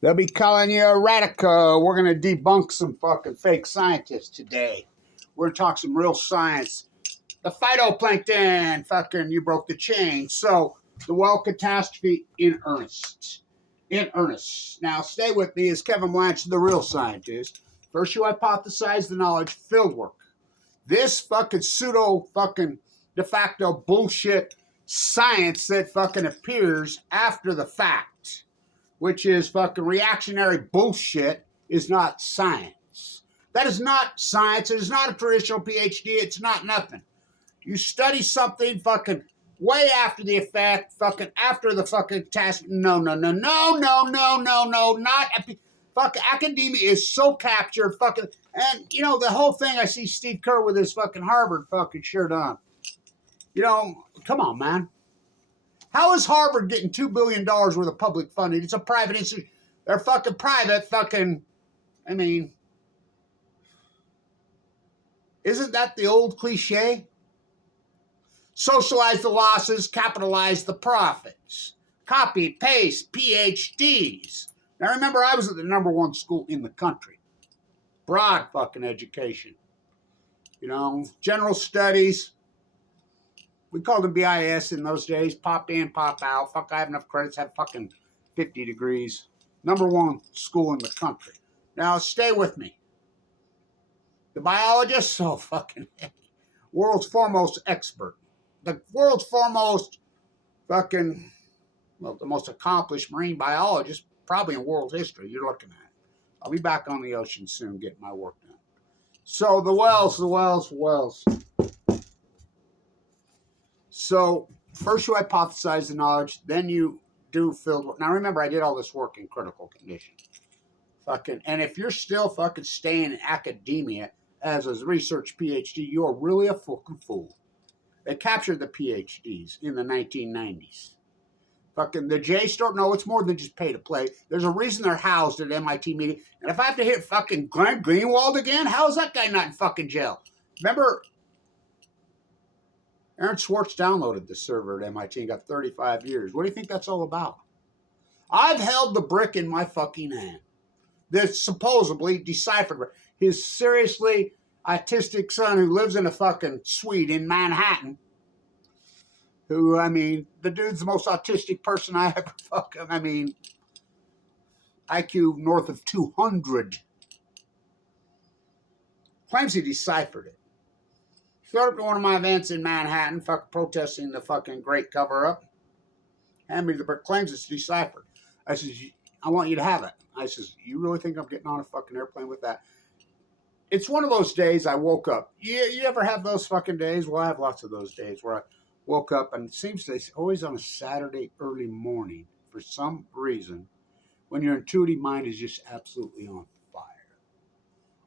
They'll be calling you a radical. We're going to debunk some fucking fake scientists today. We're going to talk some real science. The phytoplankton, fucking, you broke the chain. So, the well catastrophe in earnest. In earnest. Now, stay with me as Kevin Blanch, the real scientist. First, you hypothesize the knowledge, field work. This fucking pseudo fucking de facto bullshit science that fucking appears after the fact, which is fucking reactionary bullshit, is not science. That is not science. It is not a traditional PhD. It's not nothing. You study something fucking way after the effect, fucking after the fucking task. No. Not fucking academia is so captured, fucking, and you know the whole thing. I see Steve Kerr with his fucking Harvard fucking shirt on. You know, come on, man. How is Harvard getting $2 billion worth of public funding? It's a private institution. They're fucking private, fucking, I mean, isn't that the old cliche? Socialize the losses, capitalize the profits. Copy, paste, PhDs. Now remember, I was at the #1 school in the country. Broad fucking education. You know, general studies. We called them BIS in those days. Pop in, pop out. Fuck, I have enough credits, have fucking 50 degrees. #1 school in the country. Now, stay with me. The biologist, so fucking world's foremost expert. The world's foremost fucking, well, the most accomplished marine biologist probably in world history you're looking at. I'll be back on the ocean soon getting my work done. So the wells. So first you hypothesize the knowledge, then you do field work. Now remember, I did all this work in critical condition. Fucking, and if you're still fucking staying in academia as a research PhD, you're really a fucking fool. They captured the PhDs in the 1990s. Fucking the JSTOR, no, it's more than just pay to play. There's a reason they're housed at MIT meeting. And if I have to hit fucking Glenn Greenwald again, how is that guy not in fucking jail? Remember, Aaron Swartz downloaded the server at MIT and got 35 years. What do you think that's all about? I've held the brick in my fucking hand. This supposedly deciphered his seriously autistic son who lives in a fucking suite in Manhattan. Who, I mean, the dude's the most autistic person I ever fucking, I mean, IQ north of 200. Claims he deciphered it. Showed up to one of my events in Manhattan, fucking protesting the fucking great cover-up. Hand me the brick, claims it's deciphered. I says, I want you to have it. I says, you really think I'm getting on a fucking airplane with that? It's one of those days I woke up. You ever have those fucking days? Well, I have lots of those days where I woke up, and it seems to always on a Saturday early morning for some reason when your intuitive mind is just absolutely on fire.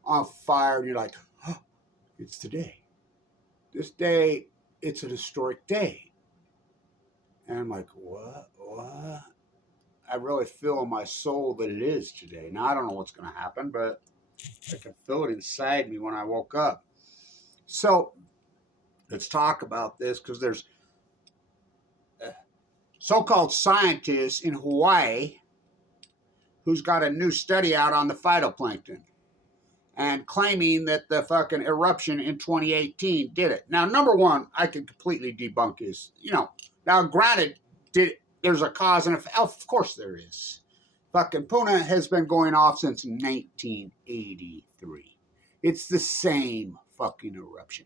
On fire, and you're like, oh, it's today. This day, it's an historic day. And I'm like, what? I really feel in my soul that it is today. Now, I don't know what's going to happen, but I can feel it inside me when I woke up. So, let's talk about this, because there's so-called scientists in Hawaii who's got a new study out on the phytoplankton and claiming that the fucking eruption in 2018 did it. Now, #1, I can completely debunk his, now granted, there's a cause and effect. Of course there is. Fucking Puna has been going off since 1983. It's the same fucking eruption.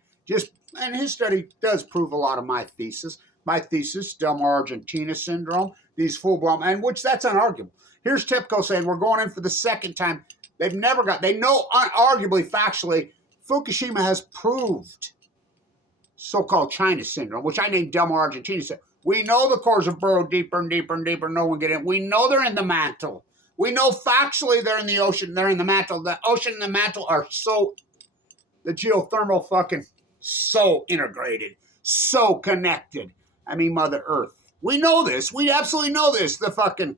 And his study does prove a lot of my thesis. My thesis, Delmar Argentina syndrome, these full-blown, and which that's unarguable. Here's TIPCO saying we're going in for the second time. They know unarguably, factually, Fukushima has proved so-called China syndrome, which I named Delmar Argentina syndrome. We know the cores have burrowed deeper and deeper and deeper. No one get in. We know they're in the mantle. We know factually they're in the ocean. They're in the mantle. The ocean and the mantle are the geothermal fucking so integrated, so connected. I mean, Mother Earth. We know this. We absolutely know this. The fucking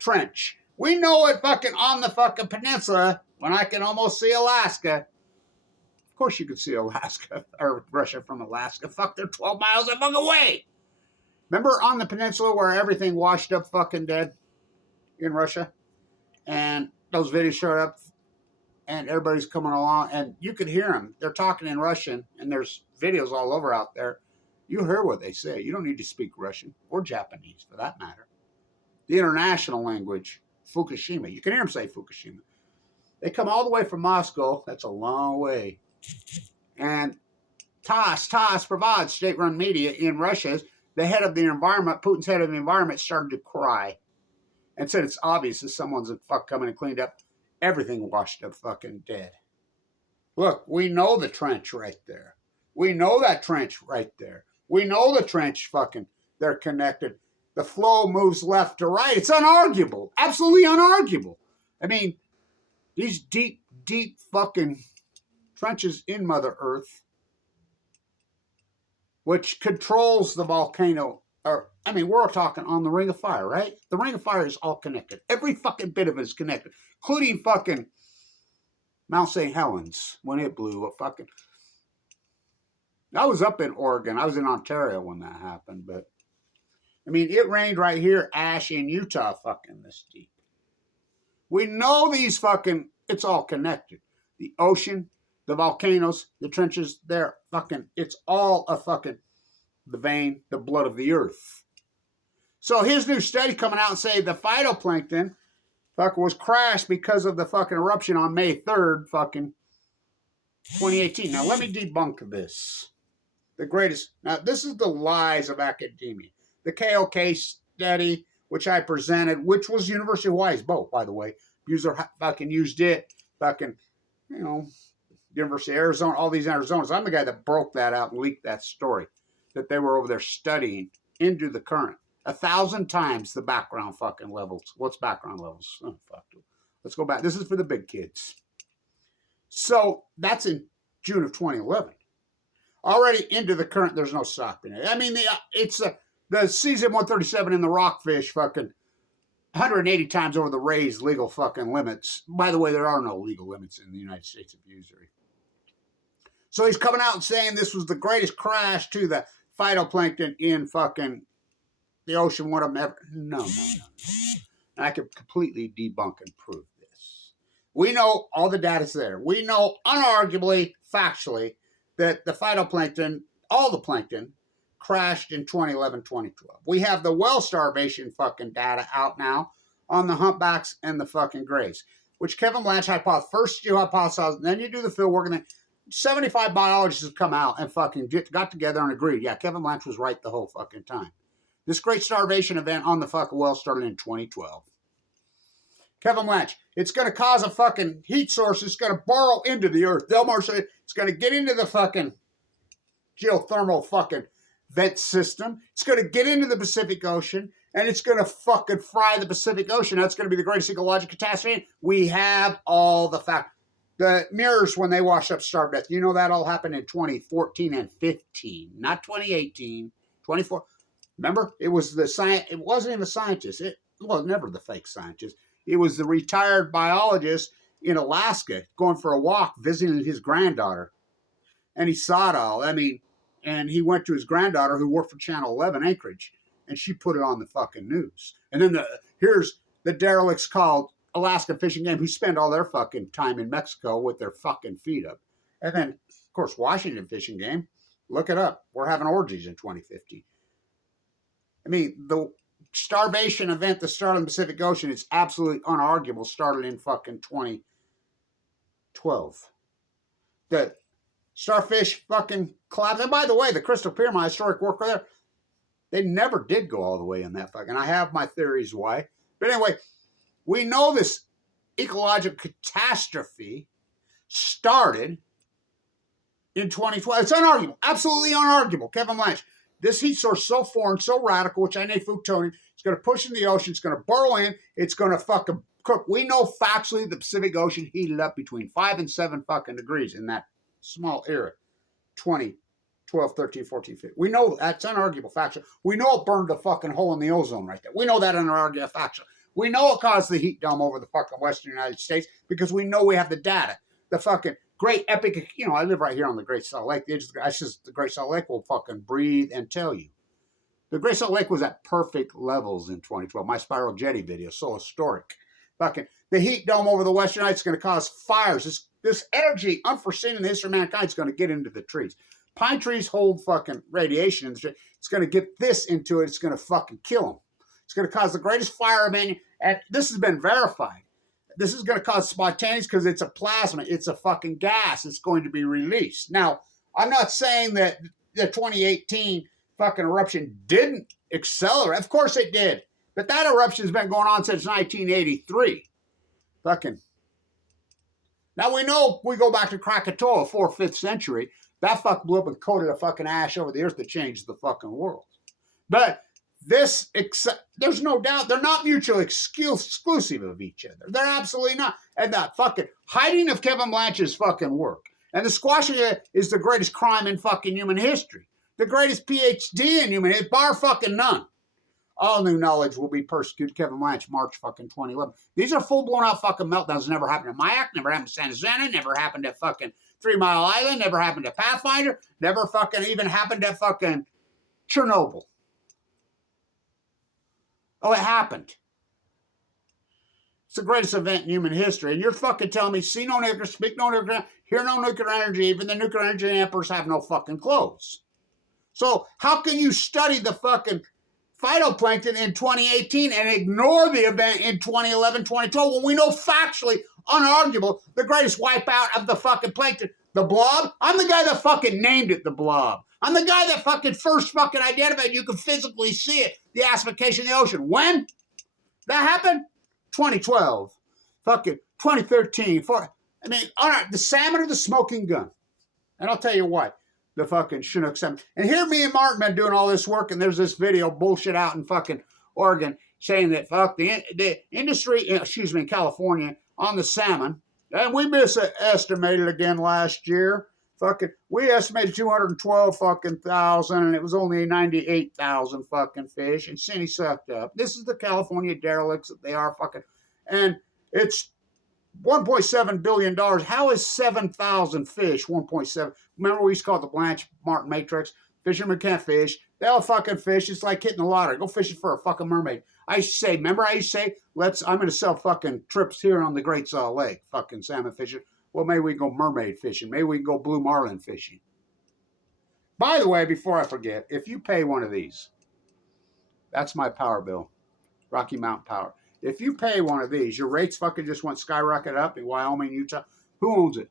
trench. We know it fucking on the fucking peninsula when I can almost see Alaska. Of course you could see Alaska or Russia from Alaska. Fuck, they're 12 miles the fuck away. Remember on the peninsula where everything washed up fucking dead in Russia? And those videos showed up, and everybody's coming along, and you could hear them. They're talking in Russian, and there's videos all over out there. You hear what they say. You don't need to speak Russian or Japanese, for that matter. The international language, Fukushima. You can hear them say Fukushima. They come all the way from Moscow. That's a long way. And TASS provides state-run media in Russia. The head of the environment, Putin's head of the environment, started to cry and said it's obvious that someone's coming and cleaned up everything, washed up fucking dead. Look, we know the trench right there. We know that trench right there. We know the trench fucking, they're connected. The flow moves left to right. It's unarguable. Absolutely unarguable. I mean, these deep, deep fucking trenches in Mother Earth, which controls the volcano, or, I mean, we're all talking on the Ring of Fire, right? The Ring of Fire is all connected. Every fucking bit of it is connected, including fucking Mount St. Helens when it blew. I was up in Oregon. I was in Ontario when that happened, but I mean, it rained right here, ash in Utah, fucking this deep. We know these fucking, it's all connected. The ocean, the volcanoes, the trenches, they're fucking, it's all a fucking, the vein, the blood of the earth. So his new study coming out and saying the phytoplankton was crashed because of the fucking eruption on May 3rd, fucking 2018. Now let me debunk this. The greatest, now this is the lies of academia. The KOK study, which I presented, which was University of Hawaii's boat, by the way. User fucking used it, fucking, you know, University of Arizona, all these Arizonas. I'm the guy that broke that out and leaked that story, that they were over there studying into the current. 1,000 times the background fucking levels. What's background levels? Oh, fuck. Let's go back. This is for the big kids. So that's in June of 2011. Already into the current, there's no stopping it. I mean, it's the season 137 in the rockfish fucking 180 times over the raised legal fucking limits. By the way, there are no legal limits in the United States of usury. So he's coming out and saying this was the greatest crash to the phytoplankton in fucking the ocean, one of them ever. No. And I can completely debunk and prove this. We know all the data's there. We know unarguably, factually, that the phytoplankton, all the plankton, crashed in 2011, 2012. We have the whale starvation fucking data out now on the humpbacks and the fucking grays, which Kevin Blanch hypothesized. First you hypothesize, then you do the field work, and then 75 biologists have come out and fucking got together and agreed. Yeah, Kevin Blanch was right the whole fucking time. This great starvation event on the fucking whale started in 2012. Kevin Blanch, it's going to cause a fucking heat source. It's going to burrow into the earth. Delmar said it's going to get into the fucking geothermal fucking vent system. It's going to get into the Pacific Ocean, and it's going to fucking fry the Pacific Ocean. That's going to be the greatest ecological catastrophe. We have all the facts. The mirrors, when they washed up, starved death. You know that all happened in 2014 and 15, not 2018, 24. Remember, it was the science. It wasn't even a scientist. It was never the fake scientist. It was the retired biologist in Alaska going for a walk, visiting his granddaughter. And he saw it all. I mean, and he went to his granddaughter who worked for Channel 11 Anchorage, and she put it on the fucking news. And then here's the derelicts called Alaska Fishing Game who spend all their fucking time in Mexico with their fucking feet up. And then, of course, Washington Fishing Game, look it up. We're having orgies in 2050. I mean, the starvation event that started in the Pacific Ocean is absolutely unarguable, started in fucking 2012. The starfish fucking collapse. And by the way, the Crystal Pier, my historic work there, they never did go all the way in that fucking. I have my theories why. But anyway, we know this ecological catastrophe started in 2012. It's unarguable, absolutely unarguable. Kevin Blanch. This heat source so foreign, so radical, which I named Fukushima, it's going to push in the ocean, it's going to burrow in, it's going to fucking cook. We know factually the Pacific Ocean heated up between 5 and 7 fucking degrees in that small era, 20, 12, 13, 14, 15. We know that's unarguable factual. We know it burned a fucking hole in the ozone right there. We know that unarguable factual. We know it caused the heat dome over the fucking western United States because we know we have the data. The fucking great epic, you know, I live right here on the Great Salt Lake. The Great Salt Lake will fucking breathe and tell you. The Great Salt Lake was at perfect levels in 2012. My Spiral Jetty video, so historic. Fucking, the heat dome over the Western United States is going to cause fires. This energy, unforeseen in the history of mankind, is going to get into the trees. Pine trees hold fucking radiation in the tree. It's going to get this into it. It's going to fucking kill them. It's going to cause the greatest fire event. And this has been verified. This is going to cause spontaneous because it's a plasma. It's a fucking gas. It's going to be released. Now, I'm not saying that the 2018 fucking eruption didn't accelerate. Of course it did. But that eruption has been going on since 1983. Fucking. Now we know we go back to Krakatoa, 4th, 5th century. That fuck blew up and coated a fucking ash over the earth that changed the fucking world. But this, there's no doubt, they're not mutually exclusive of each other. They're absolutely not. And that fucking hiding of Kevin Blanch's fucking work and the squashing of it is the greatest crime in fucking human history. The greatest PhD in human history, bar fucking none. All new knowledge will be persecuted. Kevin Blanch, March fucking 2011. These are full-blown out fucking meltdowns. Never happened at Mayak, never happened to San Jose, never happened at fucking 3 Mile Island, never happened to Pathfinder, never fucking even happened at fucking Chernobyl. Oh, it happened. It's the greatest event in human history. And you're fucking telling me, see no nuclear, speak no nuclear, hear no nuclear energy, even the nuclear energy emperors have no fucking clothes. So how can you study the fucking phytoplankton in 2018 and ignore the event in 2011, 2012 when we know factually, unarguable, the greatest wipeout of the fucking plankton, the blob? I'm the guy that fucking named it the blob. I'm the guy that fucking first fucking identified you can physically see it, the acidification of the ocean. When? That happened? 2012. Fucking 2013. I mean, all right, the salmon or the smoking gun. And I'll tell you what. The fucking Chinook salmon. And here me and Martin been doing all this work, and there's this video bullshit out in fucking Oregon saying that fuck the industry, in California on the salmon, and we misestimated again last year. Fucking, we estimated 212 fucking thousand, and it was only 98,000 fucking fish, and Cindy sucked up. This is the California derelicts that they are fucking, and it's $1.7 billion. How is 7,000 fish 1.7? Remember we used to call it the Blanche Martin Matrix? Fishermen can't fish. They all fucking fish. It's like hitting the lottery. Go fishing for a fucking mermaid. I used to say, remember I used to say, I'm going to sell fucking trips here on the Great Salt Lake, fucking salmon fishing. Well, maybe we can go mermaid fishing. Maybe we can go blue marlin fishing. By the way, before I forget, if you pay one of these, that's my power bill, Rocky Mountain Power. If you pay one of these, your rates fucking just went skyrocket up in Wyoming, Utah. Who owns it?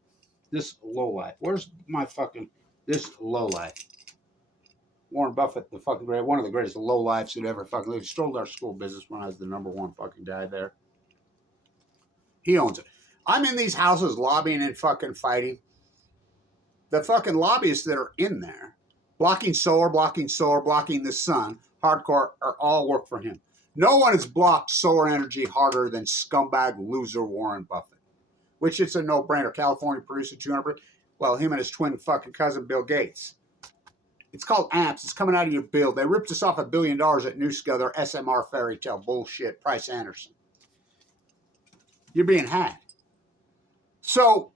This lowlife. Where's my fucking, this lowlife? Warren Buffett, the fucking great, one of the greatest lowlifes that ever fucking lived. He stole our school business when I was the #1 fucking guy there. He owns it. I'm in these houses lobbying and fucking fighting. The fucking lobbyists that are in there, blocking solar, blocking the sun, hardcore, are all work for him. No one has blocked solar energy harder than scumbag loser Warren Buffett, which it's a no-brainer. California producing 200, well, him and his twin fucking cousin, Bill Gates. It's called AMPS. It's coming out of your bill. They ripped us off $1 billion at NuScale, their SMR fairy tale bullshit, Price Anderson. You're being had. So,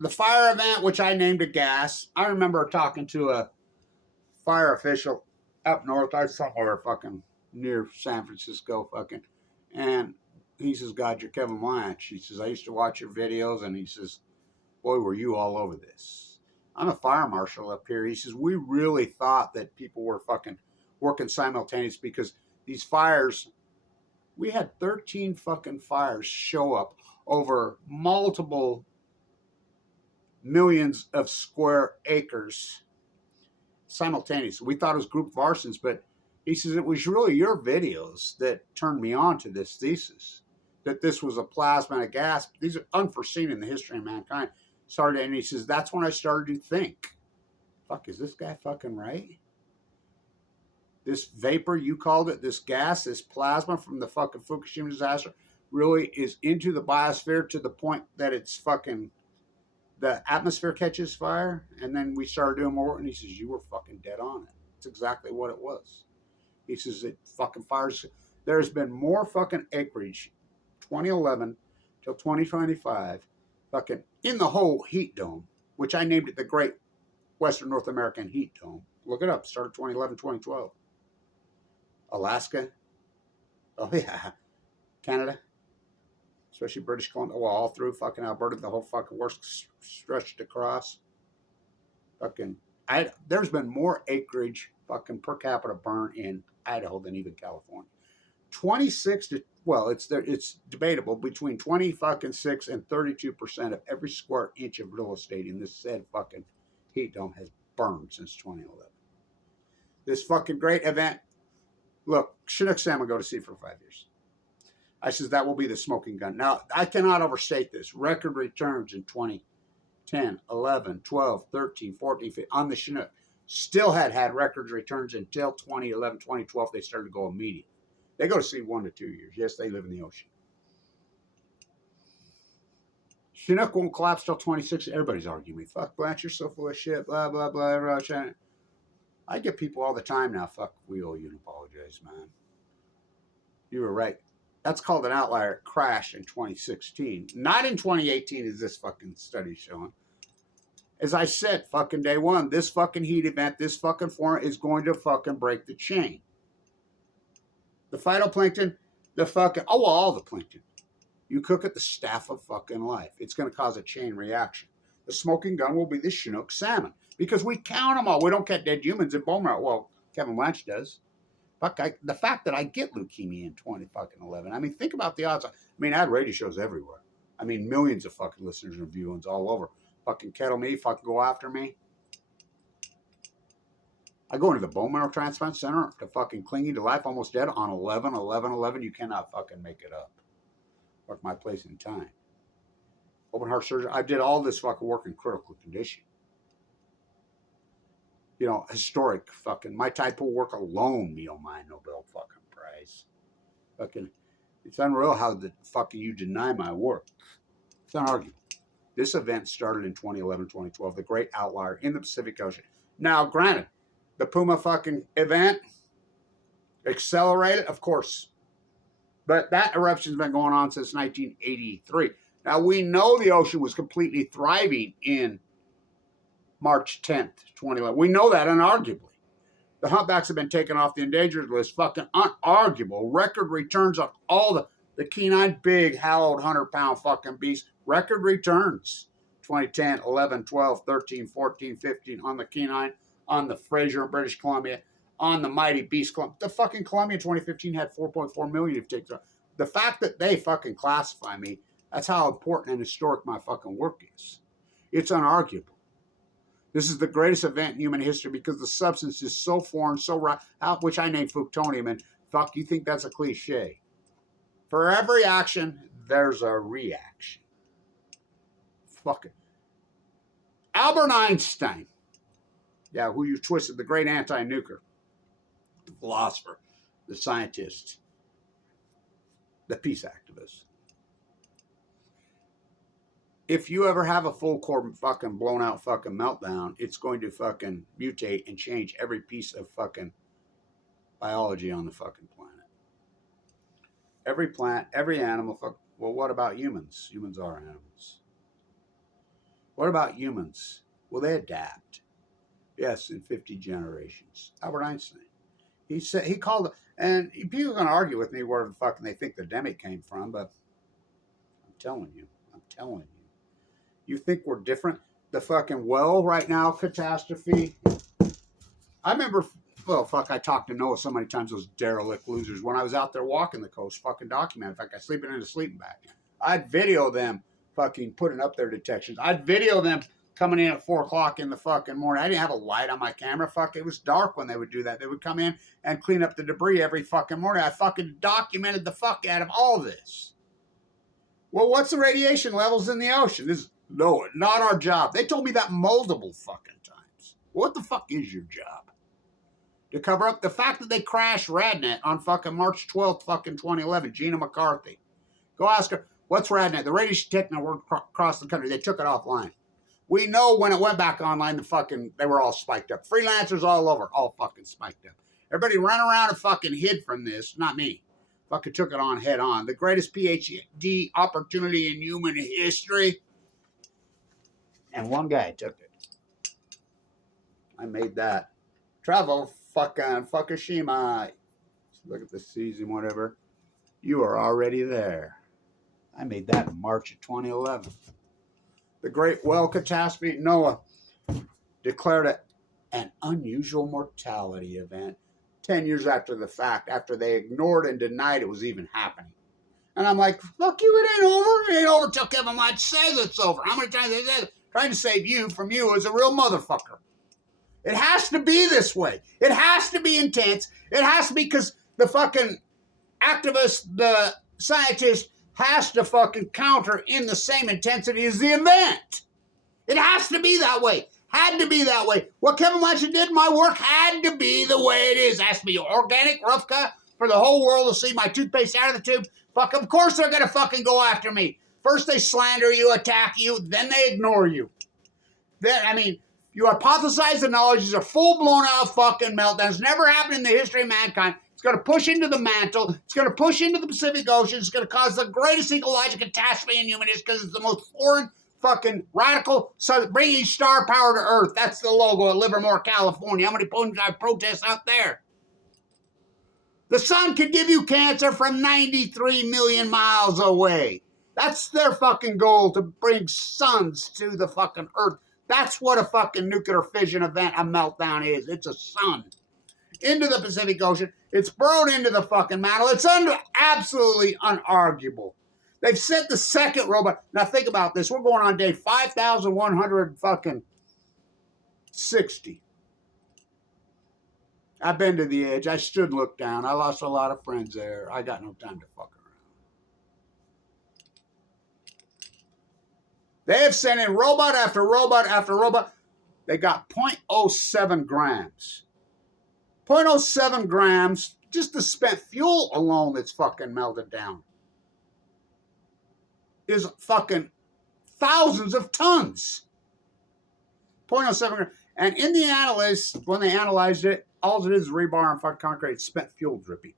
the fire event, which I named a gas, I remember talking to a fire official up north. I was somewhere fucking near San Francisco fucking. And he says, God, you're Kevin Blanch. He says, I used to watch your videos. And he says, boy, were you all over this. I'm a fire marshal up here. He says, we really thought that people were fucking working simultaneous because these fires, we had 13 fucking fires show up over multiple millions of square acres simultaneously. We thought it was group of arsons, but he says it was really your videos that turned me on to this thesis, that this was a plasma and a gas. These are unforeseen in the history of mankind. And he says, that's when I started to think, fuck, is this guy fucking right? This vapor, you called it, this gas, this plasma from the fucking Fukushima disaster really is into the biosphere to the point that it's fucking, the atmosphere catches fire. And then we started doing more. And he says, you were fucking dead on it. It's exactly what it was. He says, it fucking fires. There's been more fucking acreage, 2011 till 2025, fucking in the whole heat dome, which I named it the Great Western North American Heat Dome. Look it up. Started 2011, 2012. Alaska. Oh, yeah. Canada. especially British Columbia, well, all through fucking Alberta, the whole fucking worst stretched across. Fucking, there's been more acreage fucking per capita burn in Idaho than even California. 26 to, well, it's debatable between 20 fucking 6 and 32% of every square inch of real estate in this said fucking heat dome has burned since 2011. This fucking great event. Look, Chinook salmon go to sea for 5 years. I says that will be the smoking gun. Now, I cannot overstate this. Record returns in 2010, 11, 12, 13, 14, 15 on the Chinook. Still had record returns until 2011, 2012. They started to go immediate. They go to sea 1 to 2 years. Yes, they live in the ocean. Chinook won't collapse till 26. Everybody's arguing me. Fuck, Blanche, you're so full of shit. Blah, blah, blah. Russia. I get people all the time now. Fuck, we owe you an apologize, man. You were right. That's called an outlier. It crashed in 2016. Not in 2018, as this fucking study's showing. As I said, fucking day one, this fucking heat event, this fucking form is going to fucking break the chain. The phytoplankton, the fucking, oh, well, all the plankton. You cook it the staff of fucking life. It's going to cause a chain reaction. The smoking gun will be the Chinook salmon. Because we count them all. We don't get dead humans in bone marrow. Well, Kevin Blanch does. Fuck, the fact that I get leukemia in 2011. I mean, think about the odds. I mean, I had radio shows everywhere. I mean, millions of fucking listeners and viewings all over. Fucking kettle me, fucking go after me. I go into the bone marrow transplant center to fucking clinging to life, almost dead on 11/11/11. You cannot fucking make it up. Fuck my place in time. Open heart surgery. I did all this fucking work in critical condition. You know, historic fucking, my type of work alone, me, oh my Nobel fucking Prize. Fucking, it's unreal how the fucking you deny my work. It's unarguable. This event started in 2011, 2012, the great outlier in the Pacific Ocean. Now, granted, the Puma fucking event accelerated, of course. But that eruption's been going on since 1983. Now, we know the ocean was completely thriving in March 10th, 2011. We know that unarguably. The humpbacks have been taken off the endangered list. Fucking unarguable. Record returns on all the Kenai big, hallowed 100-pound fucking beasts. Record returns. 2010, 11, 12, 13, 14, 15 on the Kenai, on the Fraser in British Columbia, on the mighty beast. The fucking Columbia in 2015 had 4.4 million if taken. The fact that they fucking classify me, that's how important and historic my fucking work is. It's unarguable. This is the greatest event in human history because the substance is so foreign, so raw, which I named Fukushima, and fuck, you think that's a cliche. For every action, there's a reaction. Fuck it. Albert Einstein, yeah, who you twisted, the great anti-nuker, the philosopher, the scientist, the peace activist. If you ever have a full core fucking blown out fucking meltdown, it's going to fucking mutate and change every piece of fucking biology on the fucking planet. Every plant, every animal. Well, what about humans? Humans are animals. What about humans? Will they adapt? Yes, in 50 generations. Albert Einstein. He said, he called it, and people are going to argue with me where the fucking they think the demic came from, but I'm telling you. You think we're different? The fucking well right now catastrophe. I remember, well, fuck, I talked to Noah so many times, those derelict losers. When I was out there walking the coast, fucking documented. In fact, I sleeping in a sleeping bag. I'd video them fucking putting up their detections. I'd video them coming in at 4 o'clock in the fucking morning. I didn't have a light on my camera. Fuck, it was dark when they would do that. They would come in and clean up the debris every fucking morning. I fucking documented the fuck out of all this. Well, what's the radiation levels in the ocean? No, not our job. They told me that multiple fucking times. What the fuck is your job? To cover up the fact that they crashed Radnet on fucking March 12th, fucking 2011, Gina McCarthy. Go ask her, what's Radnet? The radiation techno worked across the country. They took it offline. We know when it went back online, they were all spiked up. Freelancers all over, all fucking spiked up. Everybody ran around and fucking hid from this. Not me. Fucking took it on head on. The greatest PhD opportunity in human history. And one guy took it. I made that. Travel fucking Fukushima. Look at the season, whatever. You are already there. I made that in March of 2011. The Great Whale Catastrophe, NOAA declared an unusual mortality event 10 years after the fact, after they ignored and denied it was even happening. And I'm like, fuck you, it ain't over. It ain't over till Kevin White says it's over. How many times they said trying to save you from you as a real motherfucker? It has to be this way. It has to be intense. It has to be because the fucking activist, the scientist, has to fucking counter in the same intensity as the event. It has to be that way. Had to be that way. What Kevin Blanchard did, my work had to be the way it is. It has to be organic, rough cut for the whole world to see my toothpaste out of the tube. Fuck, of course they're going to fucking go after me. First they slander you, attack you, then they ignore you. Then, I mean, you hypothesize the knowledge is a full-blown out fucking meltdown. It's never happened in the history of mankind. It's going to push into the mantle. It's going to push into the Pacific Ocean. It's going to cause the greatest ecological catastrophe in human history because it's the most foreign, fucking radical, bringing star power to Earth. That's the logo of Livermore, California. How many protests out there? The sun could give you cancer from 93 million miles away. That's their fucking goal, to bring suns to the fucking Earth. That's what a fucking nuclear fission event, a meltdown is. It's a sun. Into the Pacific Ocean. It's burrowed into the fucking mantle. It's absolutely unarguable. They've sent the second robot. Now think about this. We're going on day 5,100 fucking 60. I've been to the edge. I stood and looked down. I lost a lot of friends there. I got no time to fuck around. They have sent in robot after robot after robot. They got 0.07 grams. 0.07 grams, just the spent fuel alone that's fucking melted down, is fucking thousands of tons. 0.07 grams. And in the analysis, when they analyzed it, all it is rebar and fucking concrete, spent fuel dripping.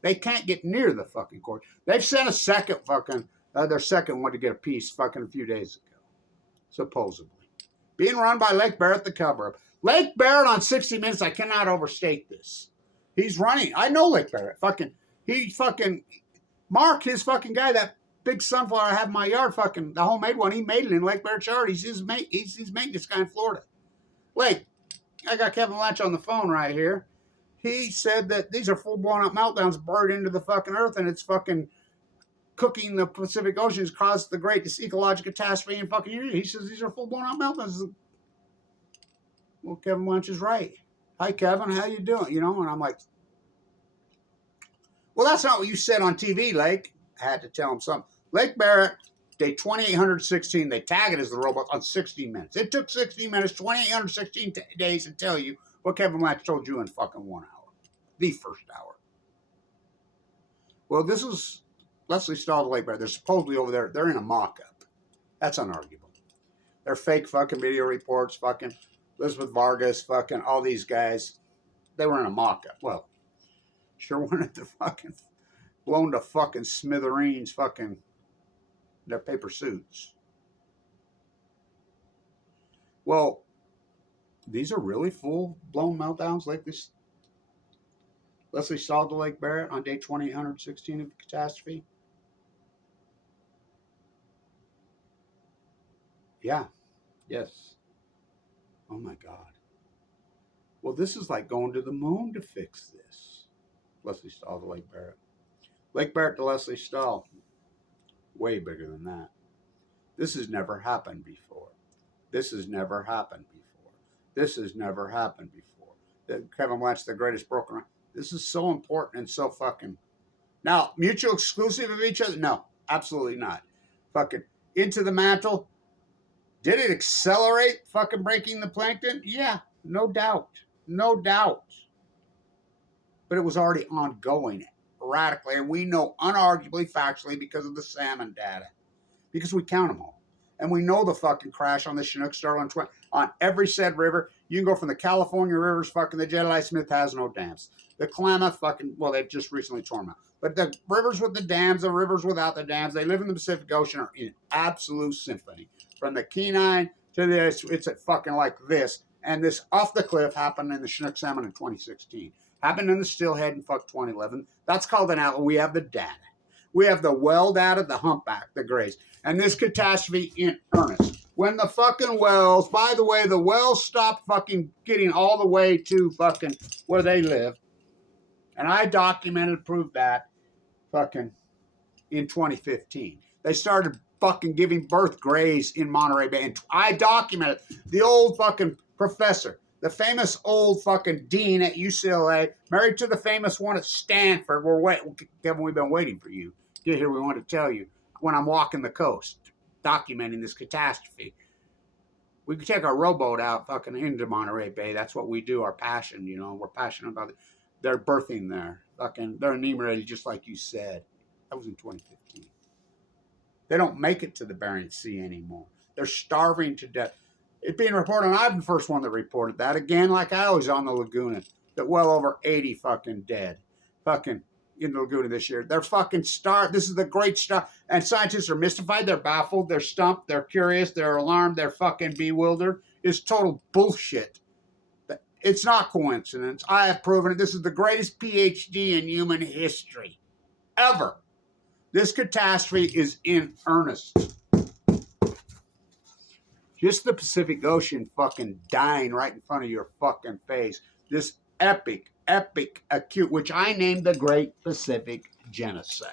They can't get near the fucking core. They've sent a second fucking, their second one to get a piece fucking a few days ago, supposedly. Being run by Lake Barrett, the cover-up. Lake Barrett on 60 Minutes, I cannot overstate this. He's running. I know Lake Barrett. Mark, his fucking guy, that big sunflower I have in my yard, fucking, the homemade one, he made it in Lake Barrett's yard. He's his maintenance guy in Florida. Wait, I got Kevin Lynch on the phone right here. He said that these are full-blown up meltdowns buried into the fucking earth, and it's fucking cooking the Pacific Ocean, has caused the greatest ecological catastrophe in fucking years. He says these are full-blown up meltdowns. Well, Kevin Lynch is right. Hi, Kevin, how you doing? You know, and I'm like, well, that's not what you said on TV, Lake. I had to tell him something. Lake Barrett, day 2816, they tag it as the robot on 60 Minutes. It took 60 minutes, 2816 days to tell you what Kevin Lynch told you in fucking 1 hour. The first hour. Well, this is Leslie Stahl, Lake Barrett. They're supposedly over there. They're in a mock-up. That's unarguable. They're fake fucking video reports, fucking Elizabeth Vargas, fucking all these guys. They were in a mock-up. Well, sure wanted to fucking blown to fucking smithereens, fucking their paper suits. Well, these are really full-blown meltdowns like this. Leslie Stahl to Lake Barrett on day 2816 of the catastrophe. Yeah. Yes. Oh my God. Well, this is like going to the moon to fix this. Leslie Stahl to Lake Barrett. Lake Barrett to Leslie Stahl. Way bigger than that. This has never happened before. This has never happened before. This has never happened before. Kevin Blanch, the greatest broken. This is so important and so fucking. Now, mutual exclusive of each other? No, absolutely not. Fucking into the mantle. Did it accelerate fucking breaking the plankton? Yeah, no doubt. No doubt. But it was already ongoing radically, and we know unarguably, factually, because of the salmon data. Because we count them all. And we know the fucking crash on the Chinook started on every said river. You can go from the California rivers, fucking the Jedediah Smith has no dams. The Klamath fucking, well, they've just recently torn them out. But the rivers with the dams, the rivers without the dams, they live in the Pacific Ocean, are in absolute symphony. From the Kenai to this, it's fucking like this. And this off the cliff happened in the Chinook salmon in 2016. Happened in the Stillhead in 2011. That's called an outlet. We have the data. We have the well data, the humpback, the grays. And this catastrophe in earnest. When the fucking wells, by the way, the wells stopped fucking getting all the way to fucking where they live. And I documented, proved that fucking in 2015. They started fucking giving birth grays in Monterey Bay. And I documented the old fucking professor, the famous old fucking dean at UCLA, married to the famous one at Stanford. Kevin, we've been waiting for you. Get here, we want to tell you when I'm walking the coast, documenting this catastrophe. We could take our rowboat out fucking into Monterey Bay. That's what we do, our passion, you know. We're passionate about it. They're birthing there. Fucking, they're enumerated just like you said. That was in 2015. They don't make it to the Bering Sea anymore. They're starving to death. It's being reported, and I'm the first one that reported that. Again, like I was on the Laguna, that well over 80 fucking dead. Fucking in the Laguna this year. They're fucking starved. This is the great stuff. And scientists are mystified. They're baffled. They're stumped. They're curious. They're alarmed. They're fucking bewildered. It's total bullshit. It's not coincidence. I have proven it. This is the greatest PhD in human history ever. This catastrophe is in earnest. Just the Pacific Ocean fucking dying right in front of your fucking face. This epic, acute, which I named the Great Pacific Genocide.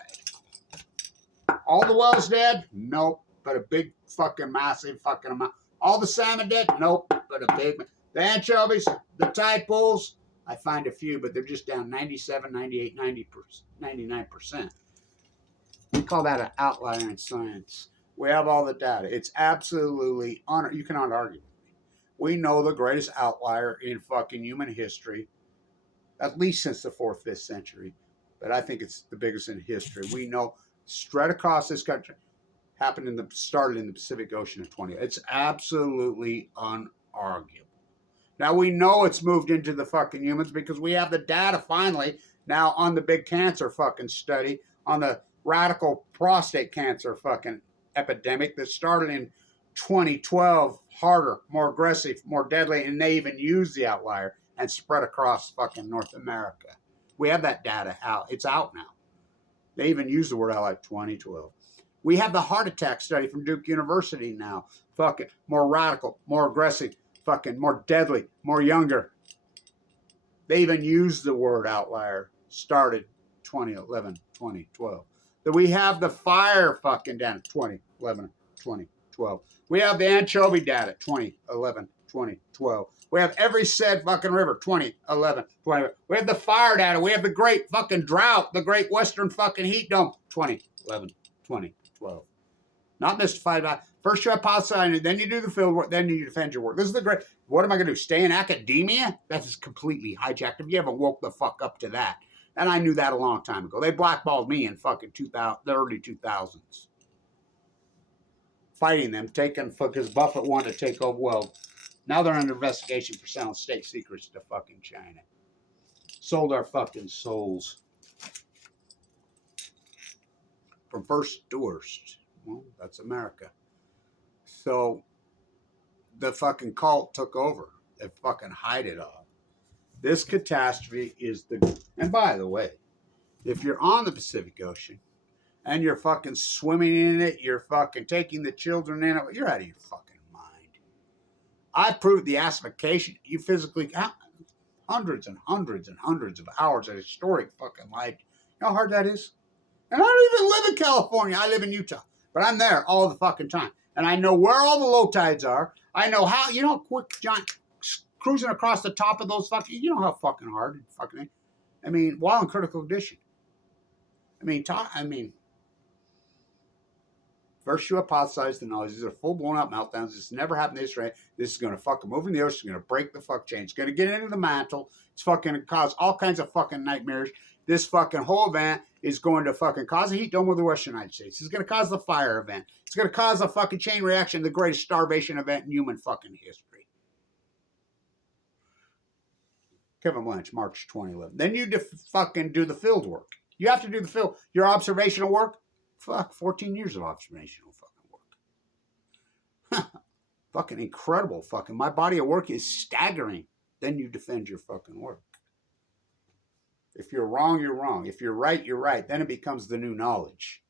All the whales dead? Nope. But a big fucking massive fucking amount. All the salmon dead? Nope. But a big. The anchovies, the tide pools, I find a few, but they're just down 97, 98, 90%, 99%. We call that an outlier in science. We have all the data. It's absolutely, you cannot argue with me. We know the greatest outlier in fucking human history, at least since the 4th, 5th century. But I think it's the biggest in history. We know spread across this country, started in the Pacific Ocean in 20. It's absolutely unarguable. Now we know it's moved into the fucking humans because we have the data finally now on the big cancer fucking study, on the radical prostate cancer fucking epidemic that started in 2012, harder, more aggressive, more deadly, and they even used the outlier and spread across fucking North America. We have that data out. It's out now. They even use the word outlier 2012. We have the heart attack study from Duke University now. Fucking more radical, more aggressive, fucking more deadly, more younger. They even used the word outlier. Started 2011, 2012. That we have the fire fucking data 2011, 2012. We have the anchovy data 2011, 2012. We have every said fucking river 2011, 2012. We have the fire data. We have the great fucking drought, the great western fucking heat dome 2011, 2012. Not mystified about it. First you hypothesize, then you do the field work, then you defend your work. This is the great. What am I going to do? Stay in academia? That is completely hijacked. If you haven't woke the fuck up to that. And I knew that a long time ago. They blackballed me in fucking the early 2000s. Fighting them, because Buffett wanted to take over. Well, now they're under investigation for selling state secrets to fucking China. Sold our fucking souls. From first to worst. Well, that's America. So the fucking cult took over. They fucking hide it all. This catastrophe is and by the way, if you're on the Pacific Ocean and you're fucking swimming in it, you're fucking taking the children in it, you're out of your fucking mind. I proved the acidification. You physically, hundreds and hundreds and hundreds of hours of historic fucking life. You know how hard that is? And I don't even live in California. I live in Utah. But I'm there all the fucking time. And I know where all the low tides are. I know how, quick, giant, cruising across the top of those fucking, you know how fucking hard it fucking is. I mean, while in critical condition. First you hypothesize the knowledge. These are full-blown out meltdowns. This never happened in history. This is going to fucking move in the ocean. It's going to break the fuck chain. It's going to get into the mantle. It's fucking going to cause all kinds of fucking nightmares. This fucking whole event is going to fucking cause a heat dome with the Western United States. It's going to cause the fire event. It's going to cause a fucking chain reaction, the greatest starvation event in human fucking history. Kevin Blanch, March 2011. Then you fucking do the field work. You have to do your observational work. Fuck, 14 years of observational fucking work. Fucking incredible fucking. My body of work is staggering. Then you defend your fucking work. If you're wrong, you're wrong. If you're right, you're right. Then it becomes the new knowledge.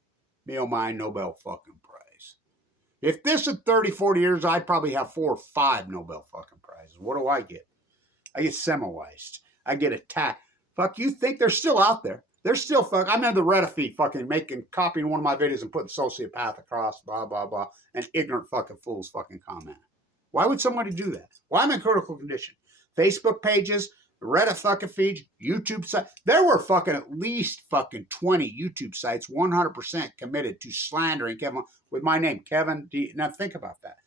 Me oh my Nobel fucking prize. If this is 30, 40 years, I'd probably have 4 or 5 Nobel fucking prizes. What do I get? I get Semmelweis. I get attacked. Fuck, you think they're still out there? They're still I'm in the Reddit feed fucking copying one of my videos and putting sociopath across, blah, blah, blah, and ignorant fucking fools fucking comment. Why would somebody do that? Well, I'm in critical condition. Facebook pages, Reddit fucking feeds, YouTube sites. There were fucking at least fucking 20 YouTube sites 100% committed to slandering Kevin with my name, Kevin D. Now think about that.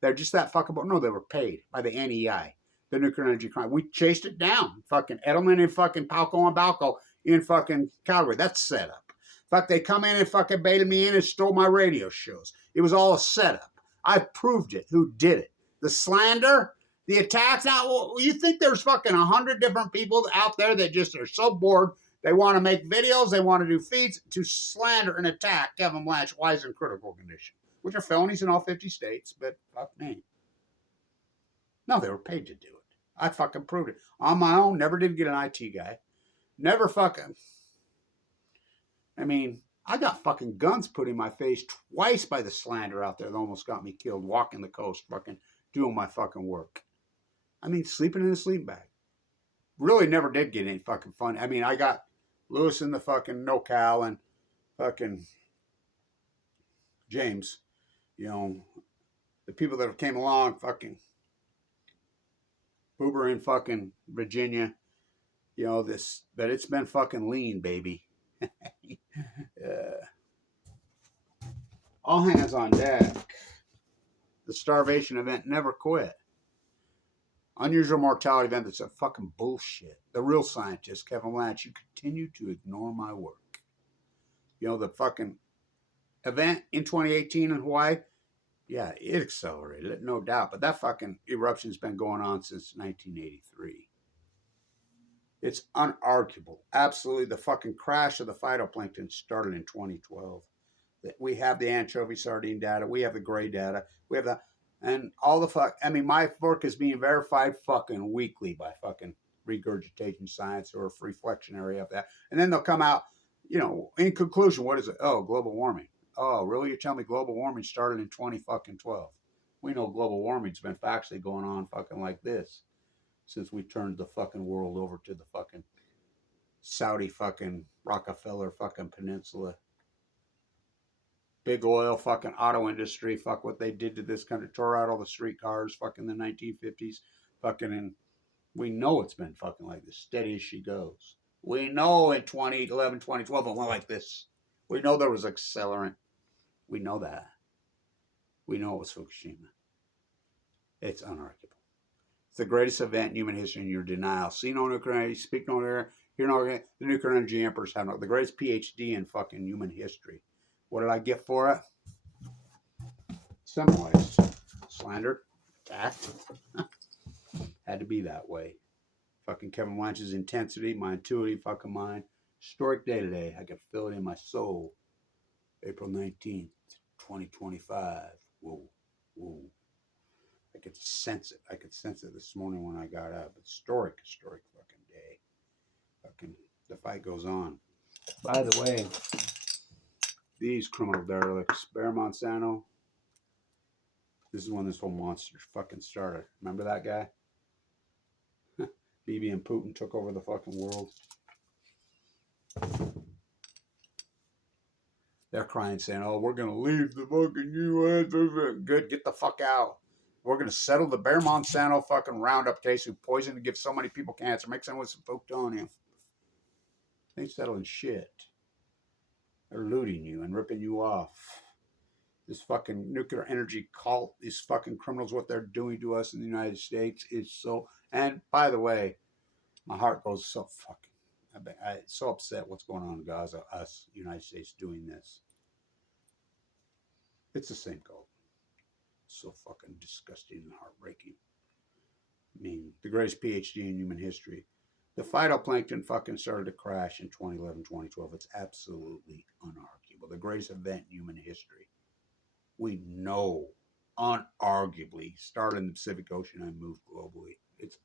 They're just that fuckable. No, they were paid by the NEI, the Nuclear Energy Crime. We chased it down. Fucking Edelman and fucking Palco and Balco in fucking Calgary. That's set up. Fuck, they come in and fucking baited me in and stole my radio shows. It was all a setup. I proved it. Who did it? The slander, the attacks. Now, you think there's fucking 100 different people out there that just are so bored, they want to make videos, they want to do feeds to slander and attack Kevin Blanche, why he's in critical condition, which are felonies in all 50 states, but fuck me. No, they were paid to do it. I fucking proved it. On my own, never did get an IT guy. Never fucking. I mean, I got fucking guns put in my face twice by the slander out there that almost got me killed walking the coast, fucking doing my fucking work. I mean, sleeping in a sleeping bag. Really never did get any fucking fun. I mean, I got Lewis in the fucking NoCal and fucking James. You know, the people that came along, fucking Boober in fucking Virginia. You know, but it's been fucking lean, baby. All hands on deck. The starvation event never quit. Unusual mortality event that's a fucking bullshit. The real scientist, Kevin Blanche, you continue to ignore my work. You know, the fucking event in 2018 in Hawaii, yeah, it accelerated, no doubt. But that fucking eruption's been going on since 1983. It's unarguable. Absolutely, the fucking crash of the phytoplankton started in 2012. We have the anchovy sardine data. We have the gray data. We have the, and all the fuck. I mean, my work is being verified fucking weekly by fucking regurgitation science or reflectionary of that. And then they'll come out, you know, in conclusion, what is it? Oh, global warming. Oh, really? You're telling me global warming started in 2012? We know global warming's been factually going on fucking like this since we turned the fucking world over to the fucking Saudi fucking Rockefeller fucking peninsula. Big oil, fucking auto industry, fuck what they did to this country, tore out all the streetcars, fucking the 1950s, fucking, and we know it's been fucking like this, steady as she goes. We know in 2011, 2012, it went like this. We know there was accelerant. We know that. We know it was Fukushima. It's unarguable. It's the greatest event in human history, and you're denial. See no nuclear energy, speak no nuclear, hear no nuclear. The nuclear energy emperors have no, the greatest PhD in fucking human history. What did I get for it? Semmelweis. Slandered. Attacked. Had to be that way. Fucking Kevin Blanche's intensity, my intuitive fucking mind. Historic day today. I can feel it in my soul. April 19th, 2025. Whoa. Whoa. I could sense it. I could sense it this morning when I got up. Historic fucking day. Fucking, the fight goes on. By the way, these criminal derelicts, Bear Monsanto, this is when this whole monster fucking started. Remember that guy? Bibi and Putin took over the fucking world. They're crying, saying, oh, we're going to leave the fucking U.S. Good, get the fuck out. We're going to settle the Bear Monsanto fucking Roundup case who poisoned to give so many people cancer. Mix in with some plutonium. They ain't settling shit. They're looting you and ripping you off. This fucking nuclear energy cult, these fucking criminals, what they're doing to us in the United States is so... And by the way, my heart goes so fucking... I'm so upset what's going on in Gaza, us, United States, doing this. It's the same cult. So fucking disgusting and heartbreaking. I mean, the greatest PhD in human history. The phytoplankton fucking started to crash in 2011, 2012. It's absolutely unarguable. The greatest event in human history. We know, unarguably, started in the Pacific Ocean and moved globally. It's